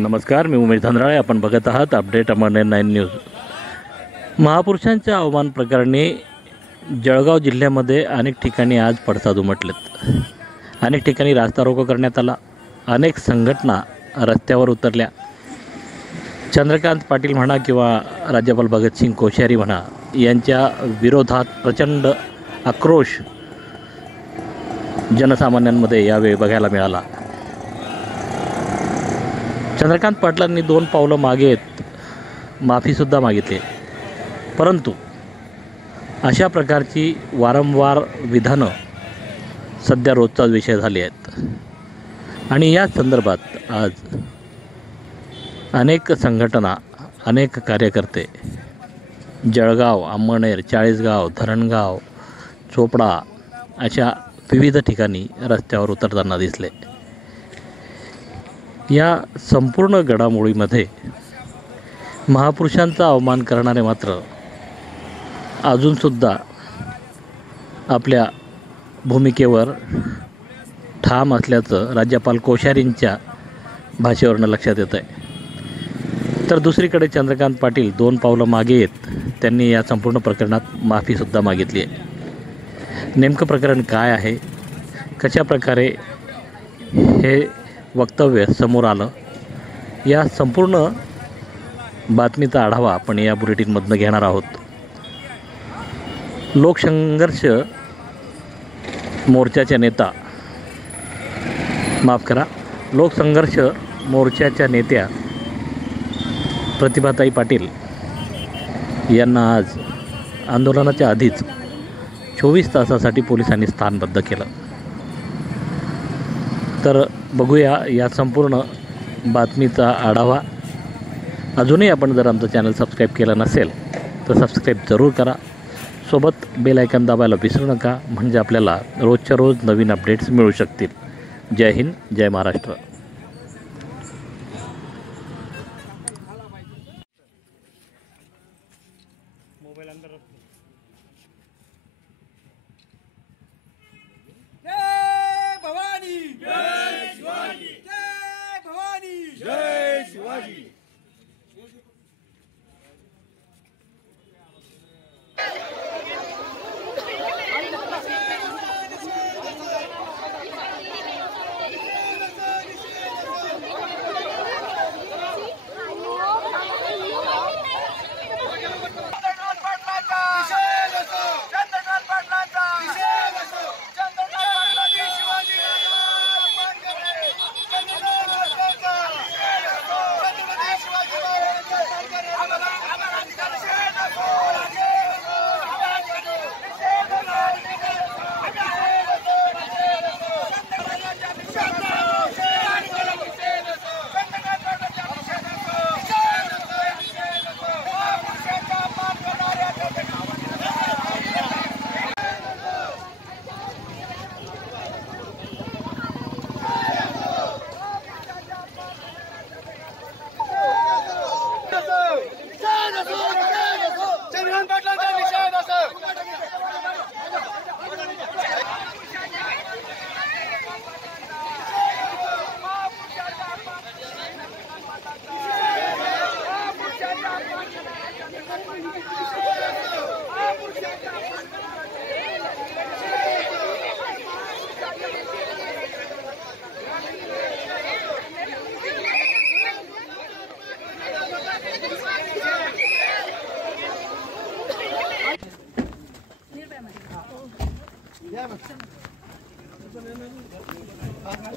नमस्कार, मी उमेश धांद्राळे. आपण बघत आहात अपडेट अमरनेर 9 न्यूज. महापुरुषांच्या अवमान प्रकरणी जळगाव जिल्ह्यामध्ये अनेक ठिकाणी आज पडसाद उमटलेत. अनेक ठिकाणी रास्ता रोको करण्यात आला. अनेक संघटना रस्त्यावर उतरल्या. चंद्रकांत पाटील म्हणा किंवा राज्यपाल भगतसिंग कोश्यारी म्हणा यांच्या विरोधात प्रचंड आक्रोश जनसामान्यांमध्ये यावेळी बघायला मिळाला. चंद्रकांत पाटलांनी 2 पावलं मागे माफीसुद्धा मागितली. परंतु अशा प्रकारची वारंवार विधानं सध्या रोजचाच विषय झाले आहेत. आणि या संदर्भात आज अनेक संघटना, अनेक कार्यकर्ते जळगाव, अंमळनेर, चाळीसगाव, धरणगाव, चोपडा अशा विविध ठिकाणी रस्त्यावर उतरताना दिसले. या संपूर्ण घडामोडीमध्ये महापुरुषांचा अवमान करणारे मात्र अजूनसुद्धा आपल्या भूमिकेवर ठाम असल्याचं राज्यपाल कोश्यारींच्या भाषेवरनं लक्षात येतं आहे. तर दुसरीकडे चंद्रकांत पाटील 2 पावलं मागे येत त्यांनी या संपूर्ण प्रकरणात माफीसुद्धा मागितली आहे. नेमकं प्रकरण काय आहे, कशाप्रकारे हे वक्तव्य समोर आलं, या संपूर्ण बातमीचा आढावा आपण या बुलेटिनमधनं घेणार आहोत. लोकसंघर्ष मोर्चाच्या नेत्या प्रतिभाताई पाटील यांना आज आंदोलनाच्या आधीच 24 तासासाठी पोलिसांनी स्थानबद्ध केलं. तर बघूया या संपूर्ण बातमीचा आढावा. अजूनही आपण जर आमचं चॅनल सबस्क्राईब केलं नसेल तर सबस्क्राईब जरूर करा. सोबत बेल आयकॉन दाबायला विसरू नका, म्हणजे आपल्याला रोजच्या रोज नवीन अपडेट्स मिळू शकतील. जय हिंद, जय महाराष्ट्र.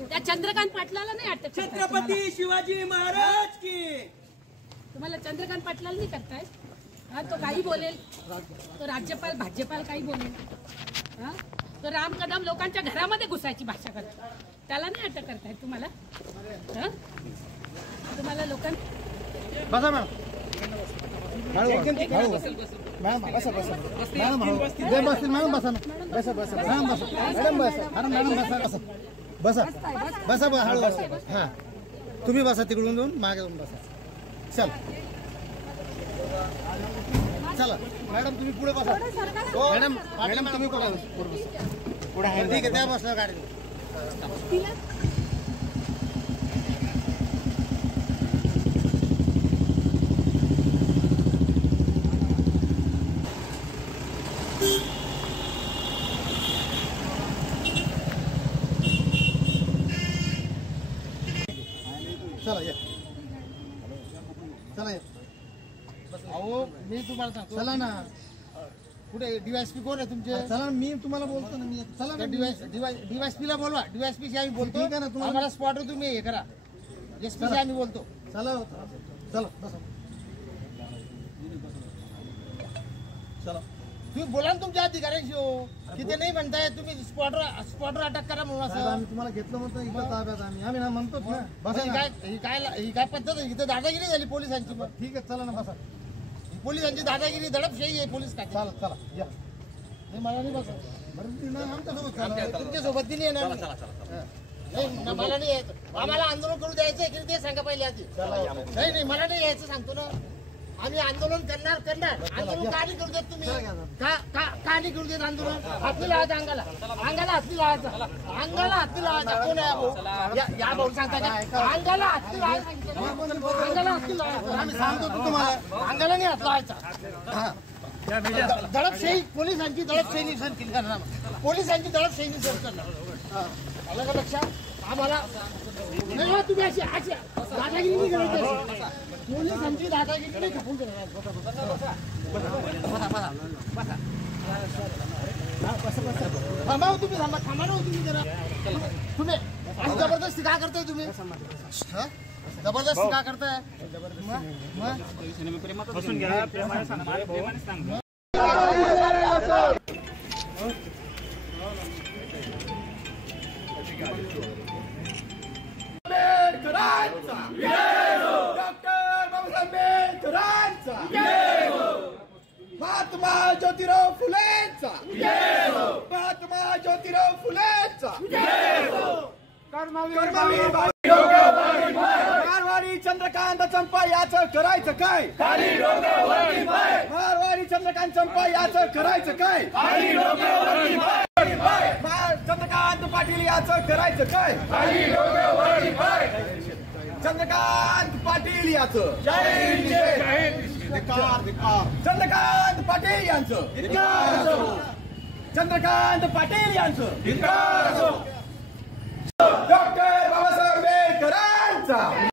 त्या चंद्रकांत पाटलाला नाही अटक. छत्रपती शिवाजी महाराज की. तुम्हाला चंद्रकांत पाटलाला नाही करताय? हा, तो काही बोलेल, तो राज्यपाल भाजपाल काही बोलेल. हा, तो राम कदम लोकांच्या घरामध्ये घुसायची भाषा करतो, त्याला नाही अटक करताय तुम्हाला? हा, तुम्हाला लोकांना बसा मॅम. मॅडम बसा बसा मॅडम बसतील मॅडम बसा बसा बसा मॅडम बसा मॅडम बसा मॅडम बसा बसा बसा बसा बसा हळू बसा. हां, तुम्ही बसा तिकडून जाऊन मागे जाऊन बसा. चल चला मॅडम तुम्ही पुढे बसा. मॅडम मॅडम तुम्ही पुढे बसा. पुढे ठीक आहे, त्या बसला गाडी. चला या, चला या. अहो मी तुम्हाला सांगतो, चला ना. कुठे डीवायसपी कोण आहे तुमचे? चला मी तुम्हाला बोलतो ना. मी चला डीवायसपी ला बोलवा. डीवायसपी शी आम्ही बोलतो. ठीक आहे ना, तुम्हाला स्पॉटवर तुम्ही हे करा. एसपी शी आम्ही बोलतो. चला चला बसा. चला तुम्ही बोला ना तुमच्या अधिकाऱ्यांशी. हो तिथे नाही म्हणताय तुम्ही स्पॉटवर अटक करा म्हणून. असं आम्ही तुम्हाला घेतलं होतं इकडं ताब्यात. आम्ही ना म्हणतोच ना. बसा. ही काय पद्धत आहे? इथं दादागिरी झाली पोलिसांची. मग ठीक आहे चला ना बसा. पोलिसांची दादागिरी दडपशाही आहे पोलीस काय. चला चला या. नाही मला नाही बसा. बरं आमच्यासोबत तुमच्यासोबत नाही येणार. नाही मला नाही यायचं. आम्हाला आंदोलन करू द्यायचं की ते सांगा पहिले आधी. नाही मला नाही यायचं सांगतो ना. आम्ही आंदोलन करणार. आंदोलन का नाही करू देत तुम्ही? का नाही करू देत आंदोलन? हातली लावायचं अंगाला हातली लावायचा. अंगाला हातली लावायचा. कोण आहे भाऊ? या भाऊ सांगता का? अंगाला हातली लावायचा. अंगाला हातली लावायचा. आम्ही सांगतो तुम्हाला अंगाला नाही हात लावायचा. दडपशाही पोलिसांची दडपशाही निषेध केली करणार. पोलिसांची दडपशाही निषेध करणार. आलं का लक्षात? आम्हाला नाही तुम्ही अशी दादागिरी नाही करायची. पोलिसांची दादागिरी नाही खपून करणार. थांबा तुम्ही. थांबा ना तुम्ही जरा. तुम्ही जबरदस्ती का करताय तुम्ही? जबरदस्ती का करताय? महात्मा ज्योतिराव फुलेंचा. महात्मा ज्योतिराव फुलेंचा. मारवाडी चंद्रकांत चंपा याचं करायचं काय? मारवाडी चंद्रकांत चंपा याचं करायचं काय? चंद्रकांत पाटील याचं करायचं काय? चंद्रकांत पाटील याचं. चंद्रकांत पाटील यांचं. चंद्रकांत पाटील यांचं. डॉक्टर बाबासाहेब आंबेडकरांचा.